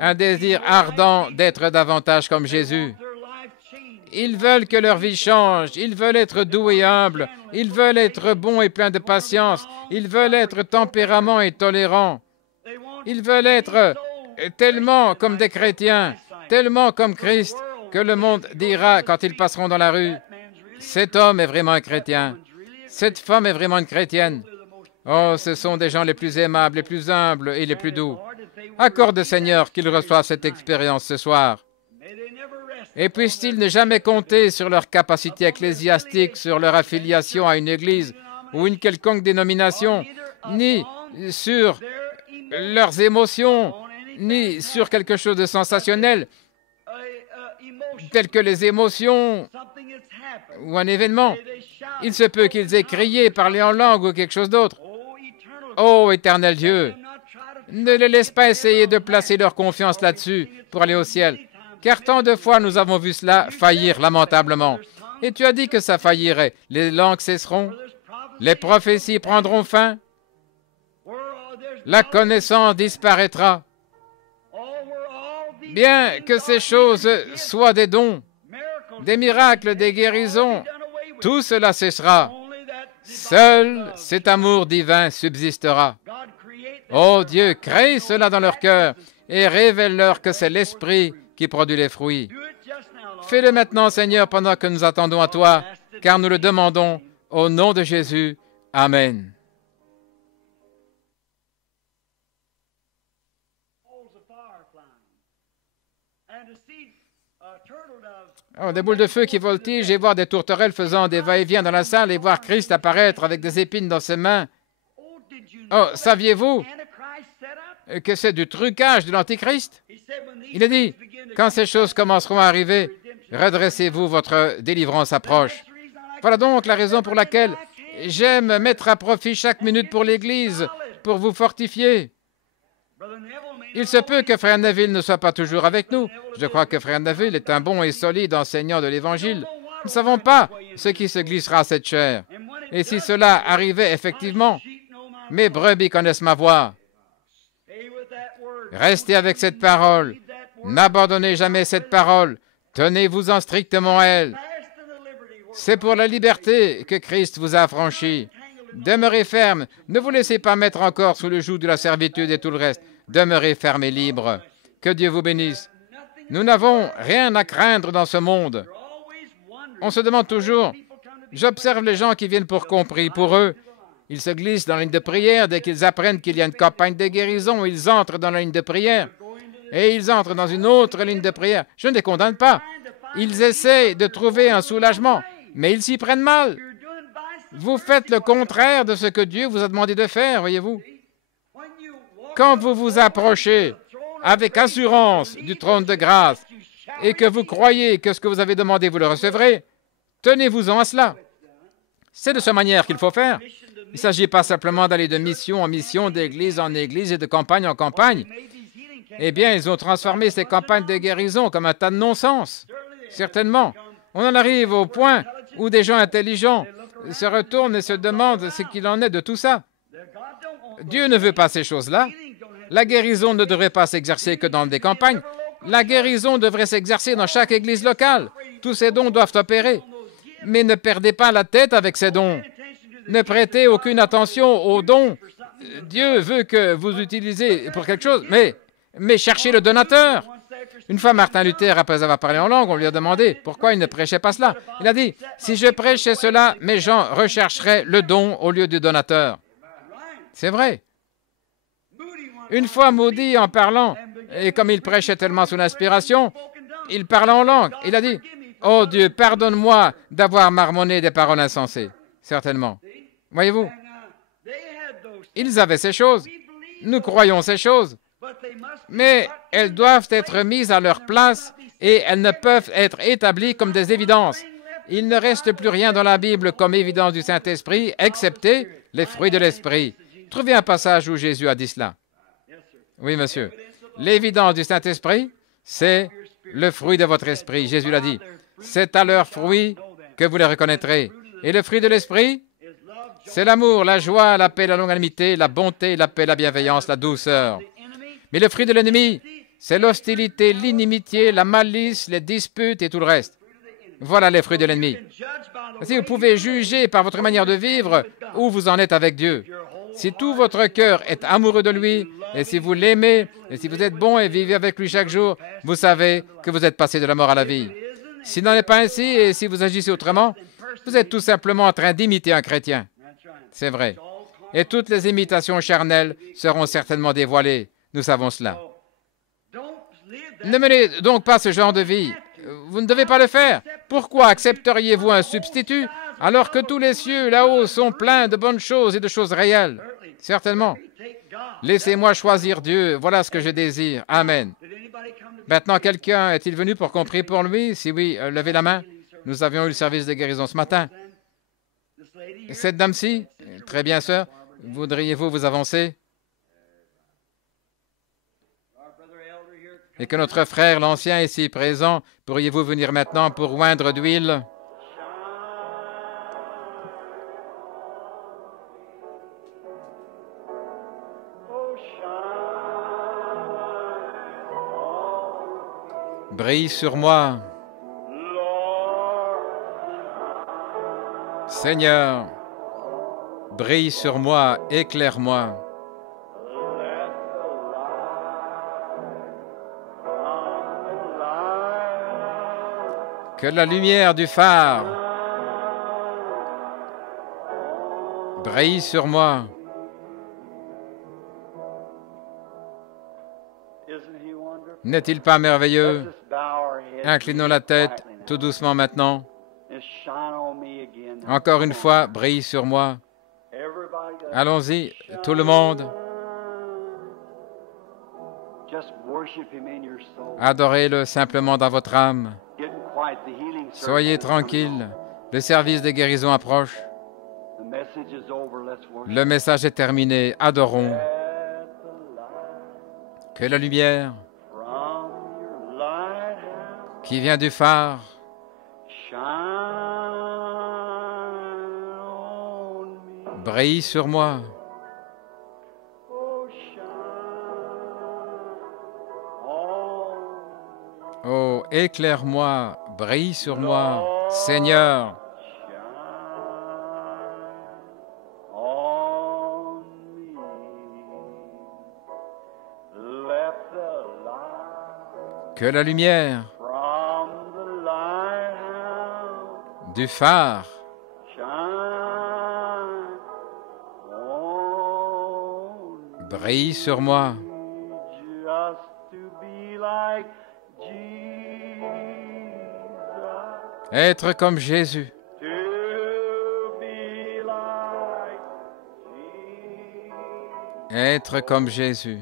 un désir ardent d'être davantage comme Jésus. Ils veulent que leur vie change, ils veulent être doux et humbles, ils veulent être bons et pleins de patience, ils veulent être tempéraments et tolérants. Ils veulent être tellement comme des chrétiens, tellement comme Christ, que le monde dira quand ils passeront dans la rue, « Cet homme est vraiment un chrétien, cette femme est vraiment une chrétienne. » Oh, ce sont des gens les plus aimables, les plus humbles et les plus doux. Accorde, Seigneur, qu'ils reçoivent cette expérience ce soir. Et puissent-ils ne jamais compter sur leur capacité ecclésiastique, sur leur affiliation à une église ou une quelconque dénomination, ni sur leurs émotions, ni sur quelque chose de sensationnel, tel que les émotions ou un événement. Il se peut qu'ils aient crié, parlé en langue ou quelque chose d'autre. Ô éternel Dieu, ne les laisse pas essayer de placer leur confiance là-dessus pour aller au ciel. Car tant de fois nous avons vu cela faillir lamentablement. Et tu as dit que ça faillirait. Les langues cesseront, les prophéties prendront fin, la connaissance disparaîtra. Bien que ces choses soient des dons, des miracles, des guérisons, tout cela cessera. Seul cet amour divin subsistera. Oh Dieu, crée cela dans leur cœur et révèle-leur que c'est l'Esprit qui produit les fruits. Fais-le maintenant, Seigneur, pendant que nous attendons à toi, car nous le demandons au nom de Jésus. Amen. Oh, des boules de feu qui voltigent et voir des tourterelles faisant des va-et-vient dans la salle et voir Christ apparaître avec des épines dans ses mains. Oh, saviez-vous que c'est du trucage de l'Antichrist? Il a dit, quand ces choses commenceront à arriver, redressez-vous, votre délivrance approche. Voilà donc la raison pour laquelle j'aime mettre à profit chaque minute pour l'Église, pour vous fortifier. Il se peut que Frère Neville ne soit pas toujours avec nous. Je crois que Frère Neville est un bon et solide enseignant de l'Évangile. Nous ne savons pas ce qui se glissera à cette chair. Et si cela arrivait effectivement, mes brebis connaissent ma voix. Restez avec cette parole. N'abandonnez jamais cette parole. Tenez-vous-en strictement à elle. C'est pour la liberté que Christ vous a affranchi. Demeurez ferme. Ne vous laissez pas mettre encore sous le joug de la servitude et tout le reste. Demeurez ferme et libre. Que Dieu vous bénisse. Nous n'avons rien à craindre dans ce monde. On se demande toujours, j'observe les gens qui viennent pour compris. Pour eux, ils se glissent dans la ligne de prière. Dès qu'ils apprennent qu'il y a une campagne de guérison, ils entrent dans la ligne de prière. Et ils entrent dans une autre ligne de prière. Je ne les condamne pas. Ils essaient de trouver un soulagement, mais ils s'y prennent mal. Vous faites le contraire de ce que Dieu vous a demandé de faire, voyez-vous. Quand vous vous approchez avec assurance du trône de grâce et que vous croyez que ce que vous avez demandé, vous le recevrez, tenez-vous-en à cela. C'est de cette manière qu'il faut faire. Il ne s'agit pas simplement d'aller de mission en mission, d'église en église et de campagne en campagne. Eh bien, ils ont transformé ces campagnes de guérison comme un tas de non-sens. Certainement. On en arrive au point où des gens intelligents se retournent et se demandent ce qu'il en est de tout ça. Dieu ne veut pas ces choses-là. La guérison ne devrait pas s'exercer que dans des campagnes. La guérison devrait s'exercer dans chaque église locale. Tous ces dons doivent opérer. Mais ne perdez pas la tête avec ces dons. Ne prêtez aucune attention aux dons. Dieu veut que vous utilisez pour quelque chose, mais cherchez le donateur. Une fois, Martin Luther, après avoir parlé en langue, on lui a demandé pourquoi il ne prêchait pas cela. Il a dit, si je prêchais cela, mes gens rechercheraient le don au lieu du donateur. C'est vrai. Une fois, Moody, en parlant, et comme il prêchait tellement sous l'inspiration, il parlait en langue. Il a dit, oh Dieu, pardonne-moi d'avoir marmonné des paroles insensées. Certainement. Voyez-vous, ils avaient ces choses. Nous croyons ces choses. Mais elles doivent être mises à leur place et elles ne peuvent être établies comme des évidences. Il ne reste plus rien dans la Bible comme évidence du Saint-Esprit, excepté les fruits de l'Esprit. Trouvez un passage où Jésus a dit cela. Oui, monsieur. L'évidence du Saint-Esprit, c'est le fruit de votre esprit. Jésus l'a dit. C'est à leurs fruits que vous les reconnaîtrez. Et le fruit de l'Esprit, c'est l'amour, la joie, la paix, la longanimité, la bonté, la paix, la bienveillance, la douceur. Mais le fruit de l'ennemi, c'est l'hostilité, l'inimitié, la malice, les disputes et tout le reste. Voilà les fruits de l'ennemi. Si vous pouvez juger par votre manière de vivre où vous en êtes avec Dieu. Si tout votre cœur est amoureux de lui, et si vous l'aimez, et si vous êtes bon et vivez avec lui chaque jour, vous savez que vous êtes passé de la mort à la vie. S'il n'en est pas ainsi, et si vous agissez autrement, vous êtes tout simplement en train d'imiter un chrétien. C'est vrai. Et toutes les imitations charnelles seront certainement dévoilées. Nous savons cela. Ne menez donc pas ce genre de vie. Vous ne devez pas le faire. Pourquoi accepteriez-vous un substitut alors que tous les cieux là-haut sont pleins de bonnes choses et de choses réelles? Certainement. Laissez-moi choisir Dieu. Voilà ce que je désire. Amen. Maintenant, quelqu'un est-il venu pour qu'on prie pour lui? Si oui, levez la main. Nous avions eu le service de guérison ce matin. Cette dame-ci? Très bien, sœur. Voudriez-vous vous avancer? Et que notre frère, l'ancien, ici présent, pourriez-vous venir maintenant pour oindre d'huile? Brille sur moi. Seigneur, brille sur moi, éclaire-moi. Que la lumière du phare brille sur moi. N'est-il pas merveilleux? Inclinons la tête tout doucement maintenant. Encore une fois, brille sur moi. Allons-y, tout le monde. Adorez-le simplement dans votre âme. Soyez tranquille. Le service de guérison approche. Le message est terminé. Adorons. Que la lumière qui vient du phare brille sur moi. Oh, éclaire-moi, brille sur moi, Seigneur. Que la lumière du phare brille sur moi. Être comme Jésus. Être comme Jésus.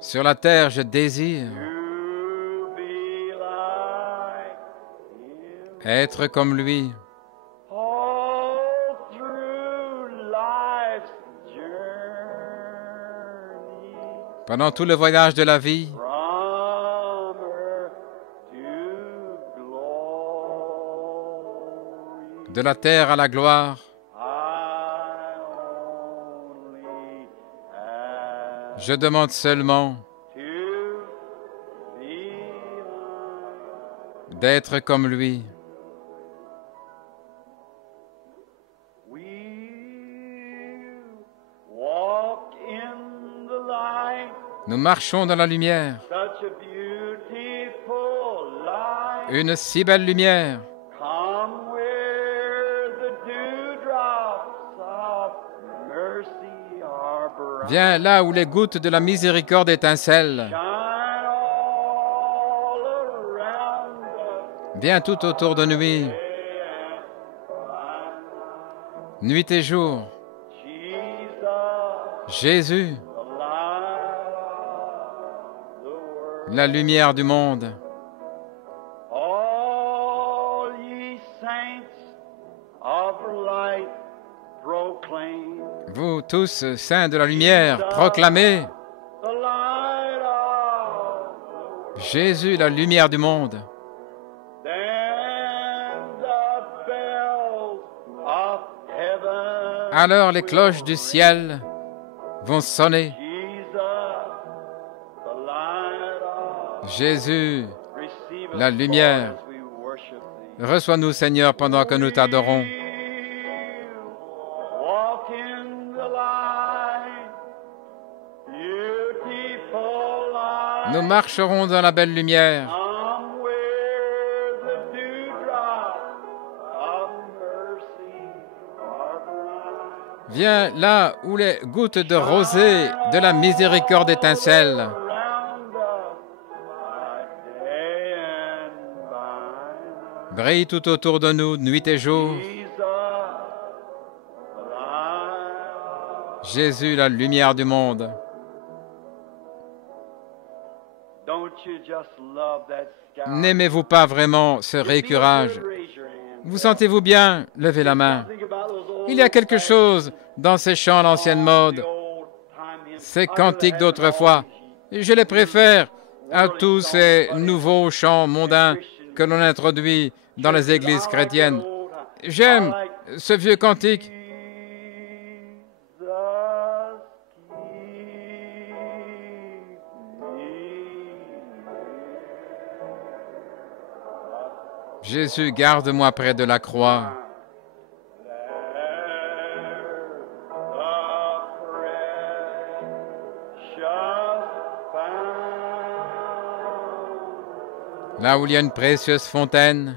Sur la terre, je désire être comme lui. Pendant tout le voyage de la vie, de la terre à la gloire, je demande seulement d'être comme lui. Nous marchons dans la lumière, une si belle lumière. Viens là où les gouttes de la miséricorde étincellent. Viens tout autour de nous, nuit et jour. Jésus, la lumière du monde. Vous tous, saints de la lumière, proclamez Jésus, la lumière du monde. Alors les cloches du ciel vont sonner. Jésus, la lumière, reçois-nous, Seigneur, pendant que nous t'adorons. Nous marcherons dans la belle lumière. Viens là où les gouttes de rosée de la miséricorde étincellent. Brille tout autour de nous, nuit et jour. Jésus, la lumière du monde. N'aimez-vous pas vraiment ce récurage? Vous sentez-vous bien? Levez la main. Il y a quelque chose dans ces chants à l'ancienne mode, ces cantiques d'autrefois. Je les préfère à tous ces nouveaux chants mondains que l'on introduit dans les églises chrétiennes. J'aime ce vieux cantique. Jésus, garde-moi près de la croix. Là où il y a une précieuse fontaine,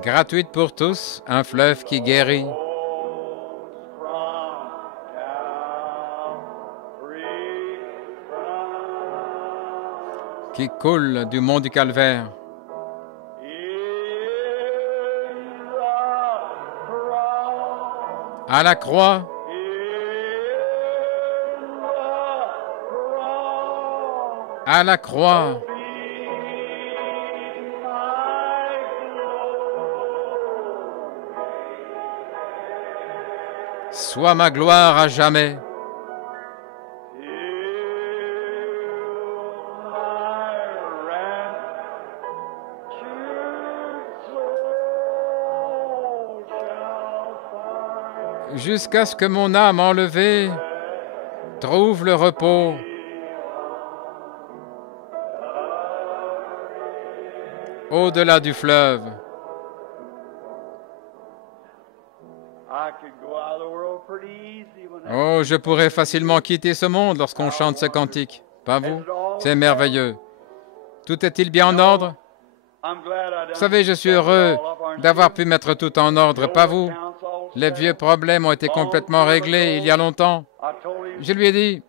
gratuite pour tous, un fleuve qui guérit. Qui coule du mont du Calvaire. À la croix, à la croix, soit ma gloire à jamais. Jusqu'à ce que mon âme enlevée trouve le repos. Au-delà du fleuve. Oh, je pourrais facilement quitter ce monde lorsqu'on chante ce cantique. Pas vous? C'est merveilleux. Tout est-il bien en ordre? Vous savez, je suis heureux d'avoir pu mettre tout en ordre, pas vous. Les vieux problèmes ont été complètement réglés il y a longtemps. Je lui ai dit,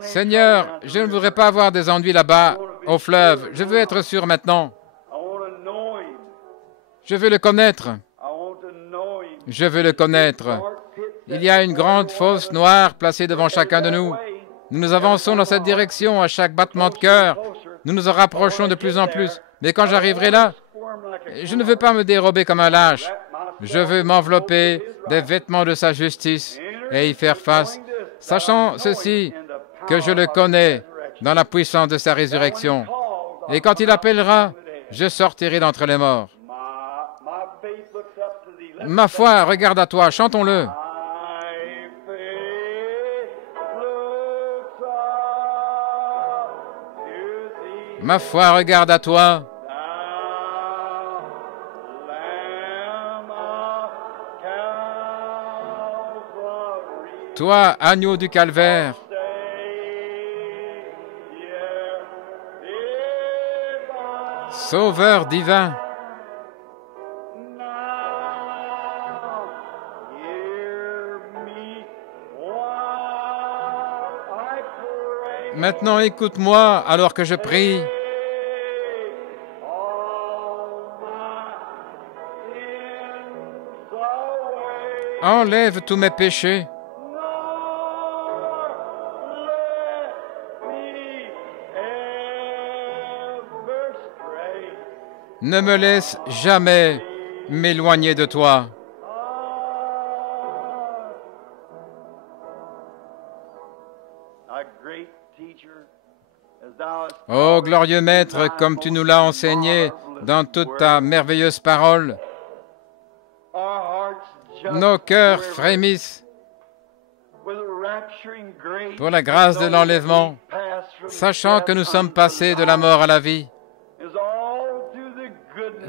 Seigneur, je ne voudrais pas avoir des ennuis là-bas, au fleuve. Je veux être sûr maintenant. Je veux le connaître. Je veux le connaître. Il y a une grande fosse noire placée devant chacun de nous. Nous nous avançons dans cette direction à chaque battement de cœur. Nous nous en rapprochons de plus en plus. Mais quand j'arriverai là, je ne veux pas me dérober comme un lâche. Je veux m'envelopper des vêtements de sa justice et y faire face, sachant ceci, que je le connais dans la puissance de sa résurrection. Et quand il appellera, je sortirai d'entre les morts. Ma foi regarde à toi, chantons-le. Ma foi regarde à toi. Toi, agneau du calvaire. Sauveur divin. Maintenant, écoute-moi alors que je prie. Enlève tous mes péchés. Ne me laisse jamais m'éloigner de toi. Ô glorieux Maître, comme tu nous l'as enseigné dans toute ta merveilleuse parole, nos cœurs frémissent pour la grâce de l'enlèvement, sachant que nous sommes passés de la mort à la vie.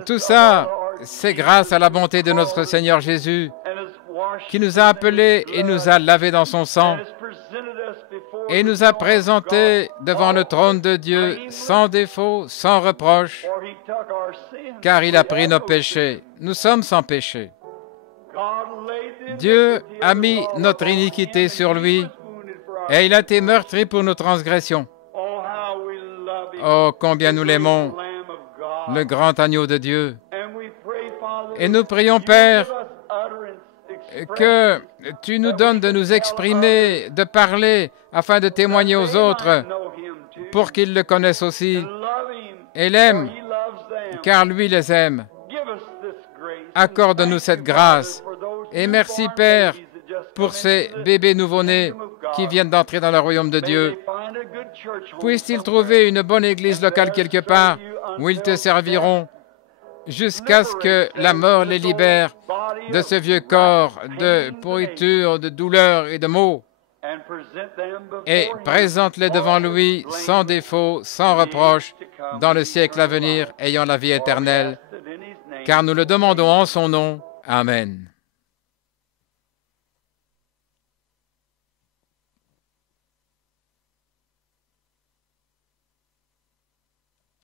Tout ça, c'est grâce à la bonté de notre Seigneur Jésus, qui nous a appelés et nous a lavés dans son sang, et nous a présentés devant le trône de Dieu sans défaut, sans reproche, car il a pris nos péchés. Nous sommes sans péché. Dieu a mis notre iniquité sur lui, et il a été meurtri pour nos transgressions. Oh, combien nous l'aimons, le grand agneau de Dieu. Et nous prions, Père, que tu nous donnes de nous exprimer, de parler, afin de témoigner aux autres, pour qu'ils le connaissent aussi et l'aiment, car lui les aime. Accorde-nous cette grâce. Et merci, Père, pour ces bébés nouveau-nés qui viennent d'entrer dans le royaume de Dieu. Puissent-ils trouver une bonne église locale quelque part où ils te serviront jusqu'à ce que la mort les libère de ce vieux corps de pourriture, de douleur et de maux, et présente-les devant lui sans défaut, sans reproche, dans le siècle à venir, ayant la vie éternelle, car nous le demandons en son nom. Amen.